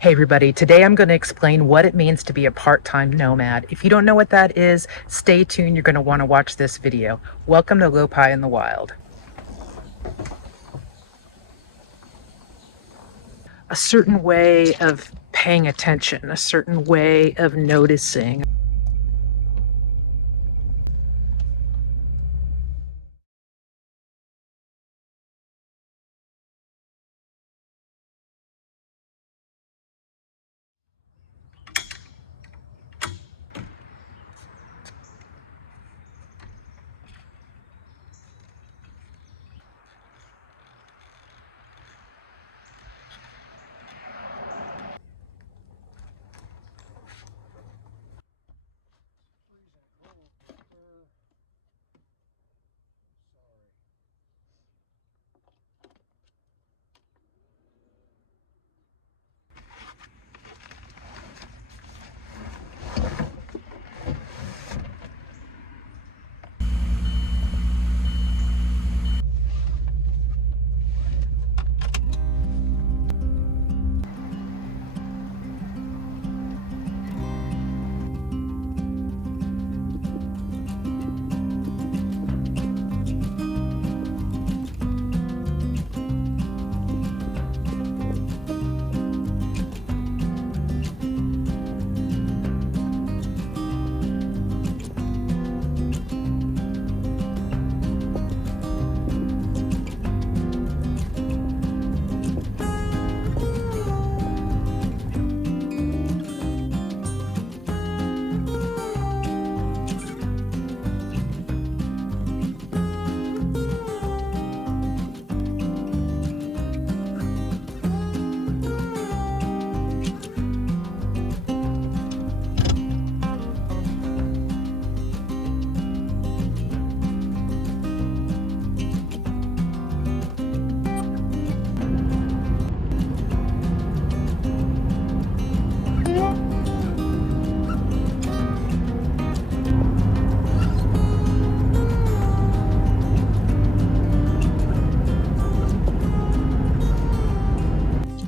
Hey everybody, today I'm going to explain what it means to be a part-time nomad. If you don't know what that is, stay tuned. You're going to want to watch this video. Welcome to Lopi in the Wild. A certain way of paying attention, a certain way of noticing.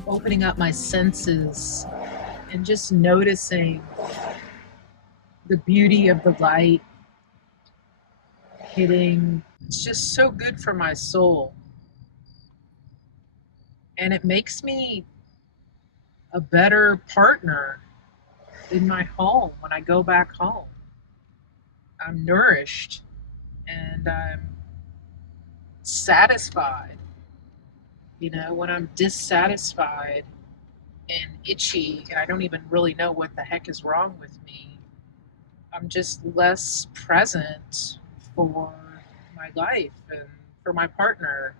Opening up my senses and just noticing the beauty of the light hitting. It's just so good for my soul. And it makes me a better partner in my home when I go back home. I'm nourished and I'm satisfied. When I'm dissatisfied and itchy and I don't even really know what the heck is wrong with me, I'm just less present for my life and for my partner.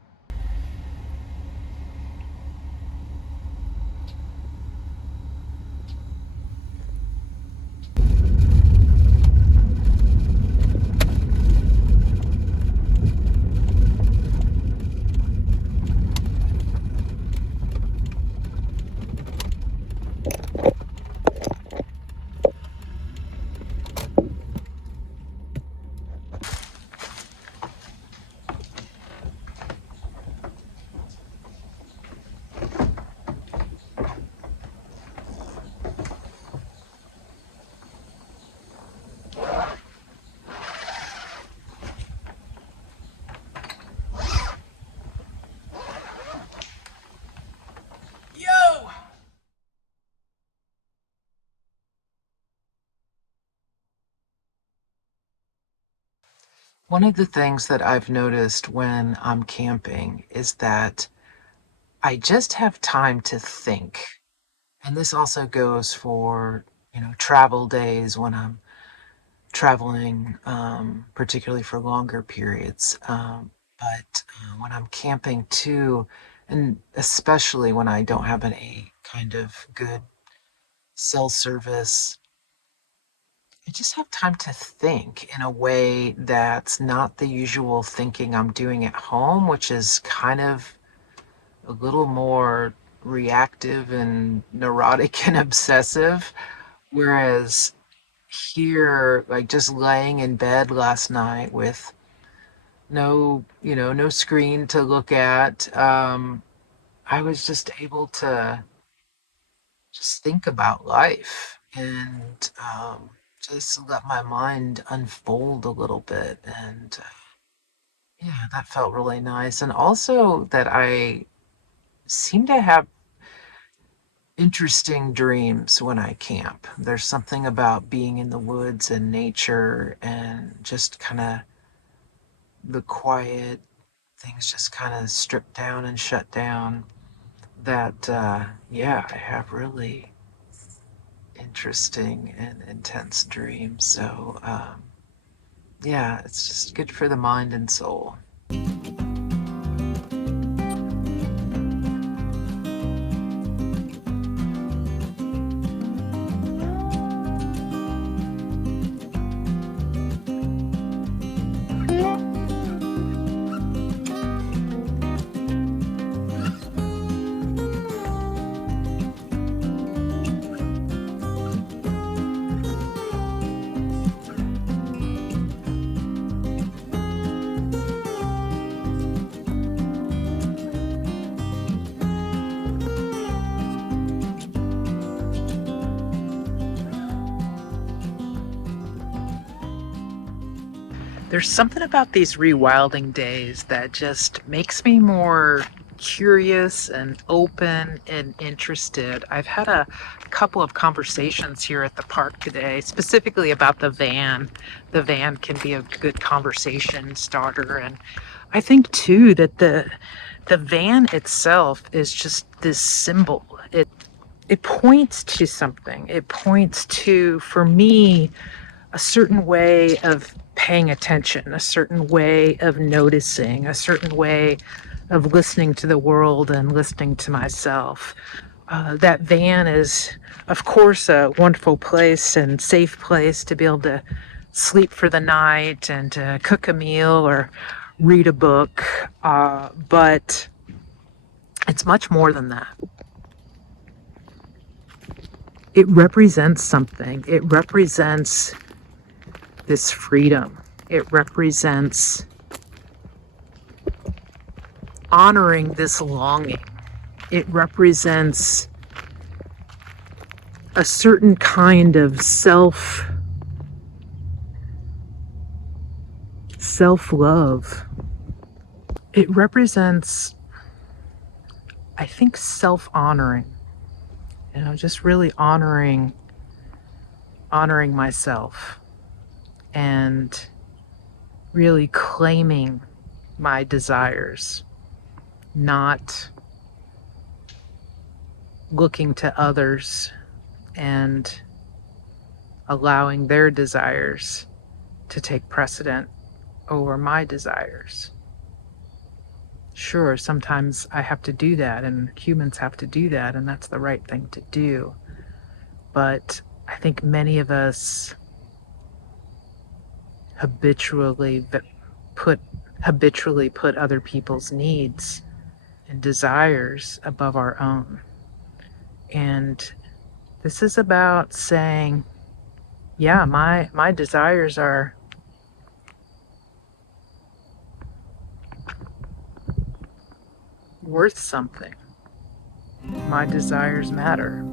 Yo! One of the things that I've noticed when I'm camping is that I just have time to think. And this also goes for, travel days when I'm traveling, particularly for longer periods. But when I'm camping too, and especially when I don't have a kind of good cell service, I just have time to think in a way that's not the usual thinking I'm doing at home, which is kind of a little more reactive and neurotic and obsessive. Whereas here, like just laying in bed last night with no screen to look at, I was just able to just think about life and just let my mind unfold a little bit. And yeah, that felt really nice. And also that I seem to have interesting dreams when I camp. There's something about being in the woods and nature and just kind of the quiet, things just kind of stripped down and shut down that, yeah, I have really interesting and intense dreams. So, yeah, it's just good for the mind and soul. There's something about these rewilding days that just makes me more curious and open and interested. I've had a couple of conversations here at the park today, specifically about the van. The van can be a good conversation starter, and I think too that the van itself is just this symbol. It points to something. It points to, for me, a certain way of paying attention, a certain way of noticing, a certain way of listening to the world and listening to myself. That van is, of course, a wonderful place and safe place to be able to sleep for the night and to cook a meal or read a book, but it's much more than that. It represents something. It represents this freedom. It represents honoring this longing. It represents a certain kind of self-love. It represents, I think, self-honoring. Just really honoring myself and really claiming my desires, not looking to others and allowing their desires to take precedent over my desires. Sure, sometimes I have to do that, and humans have to do that, and that's the right thing to do. But I think many of us habitually put other people's needs and desires above our own. And this is about saying, yeah, my desires are worth something. My desires matter.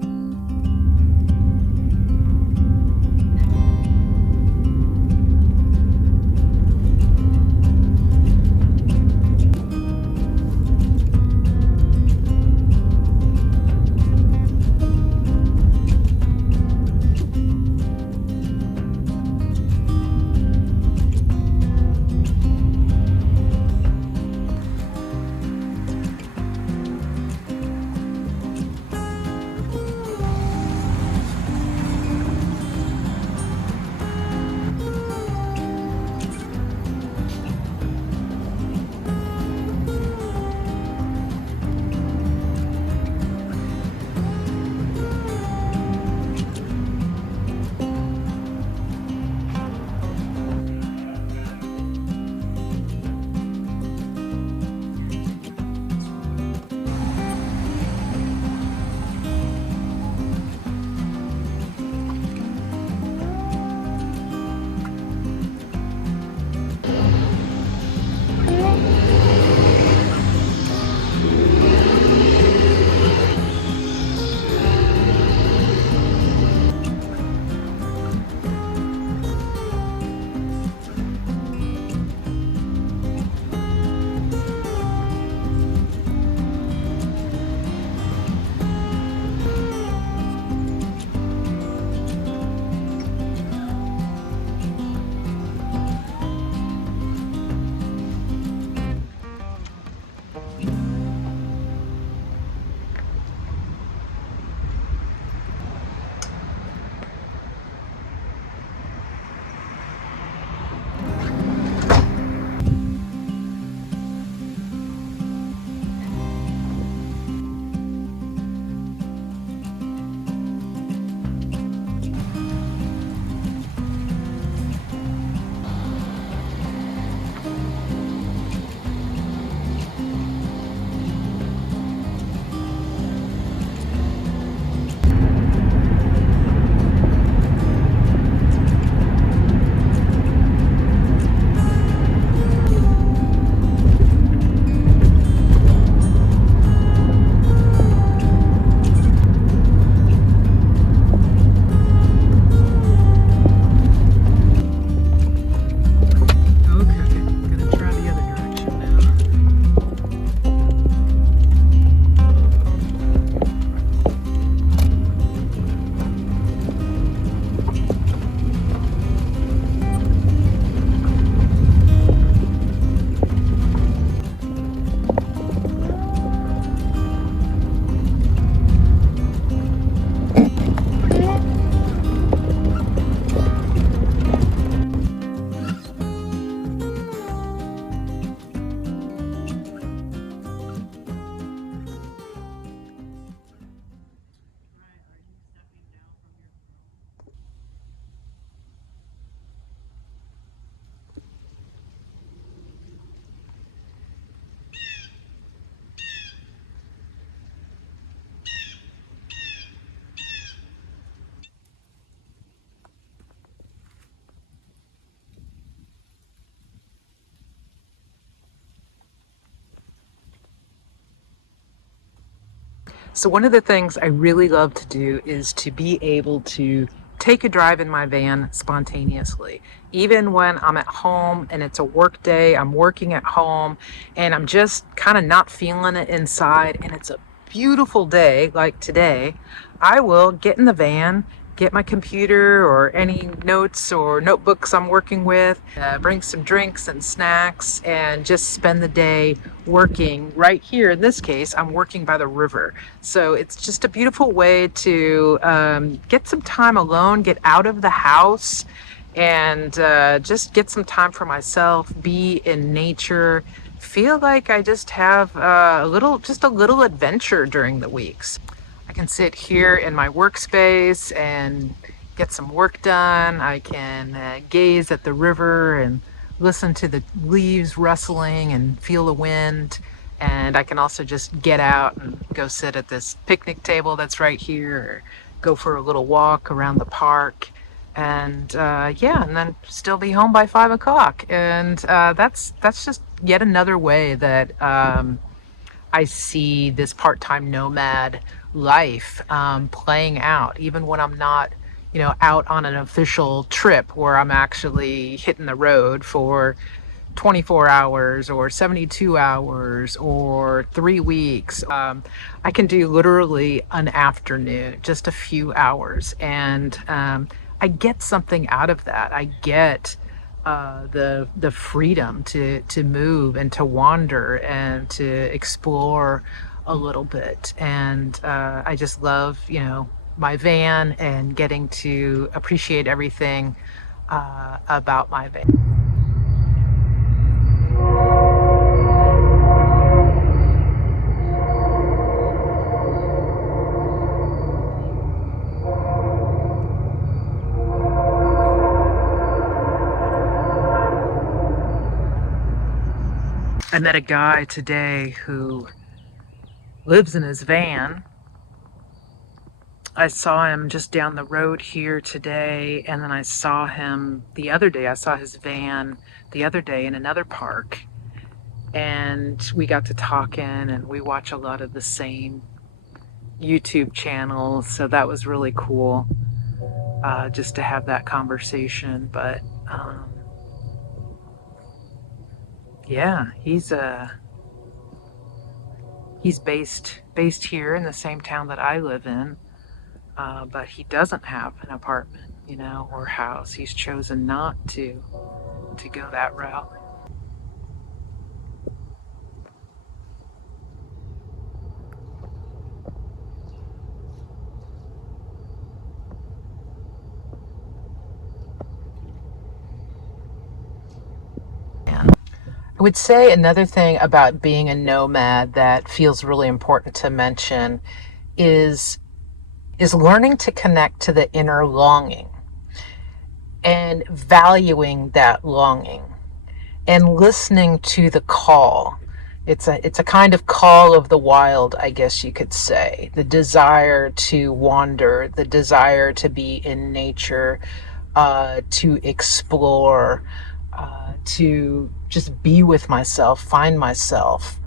So one of the things I really love to do is to be able to take a drive in my van spontaneously. Even when I'm at home and it's a work day, I'm working at home and I'm just kind of not feeling it inside and it's a beautiful day like today, I will get in the van, get my computer or any notes or notebooks I'm working with, bring some drinks and snacks, and just spend the day working right here. In this case, I'm working by the river. So it's just a beautiful way to get some time alone, get out of the house, and just get some time for myself, be in nature, feel like I just have just a little adventure during the weeks. I can sit here in my workspace and get some work done. I can gaze at the river and listen to the leaves rustling and feel the wind. And I can also just get out and go sit at this picnic table that's right here, or go for a little walk around the park. And yeah, and then still be home by 5 o'clock. And that's just yet another way that I see this part-time nomad life playing out, even when I'm not, out on an official trip where I'm actually hitting the road for 24 hours or 72 hours or 3 weeks. I can do literally an afternoon, just a few hours, and I get something out of that. I get the freedom to move and to wander and to explore a little bit. And I just love, my van and getting to appreciate everything about my van. I met a guy today who lives in his van. I saw him just down the road here today, and then I saw him the other day. I saw his van the other day in another park, and we got to talking, and we watch a lot of the same YouTube channels, so that was really cool, just to have that conversation. But yeah, he's based here in the same town that I live in, but he doesn't have an apartment, or house. He's chosen not to go that route. I would say another thing about being a nomad that feels really important to mention is learning to connect to the inner longing and valuing that longing and listening to the call. It's a kind of call of the wild, I guess you could say. The desire to wander, the desire to be in nature, to explore, to just be with myself, find myself.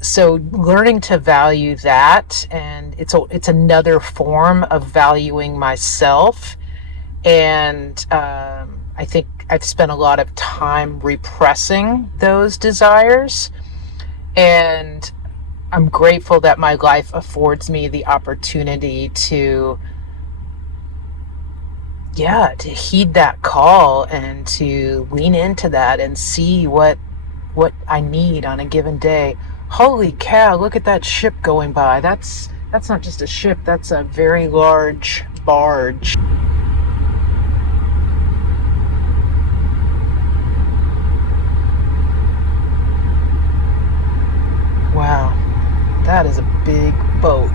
So learning to value that, and it's another form of valuing myself. And I think I've spent a lot of time repressing those desires, and I'm grateful that my life affords me the opportunity to heed that call and to lean into that and see what I need on a given day. Holy cow, look at that ship going by. That's not just a ship, that's a very large barge. Wow, that is a big boat.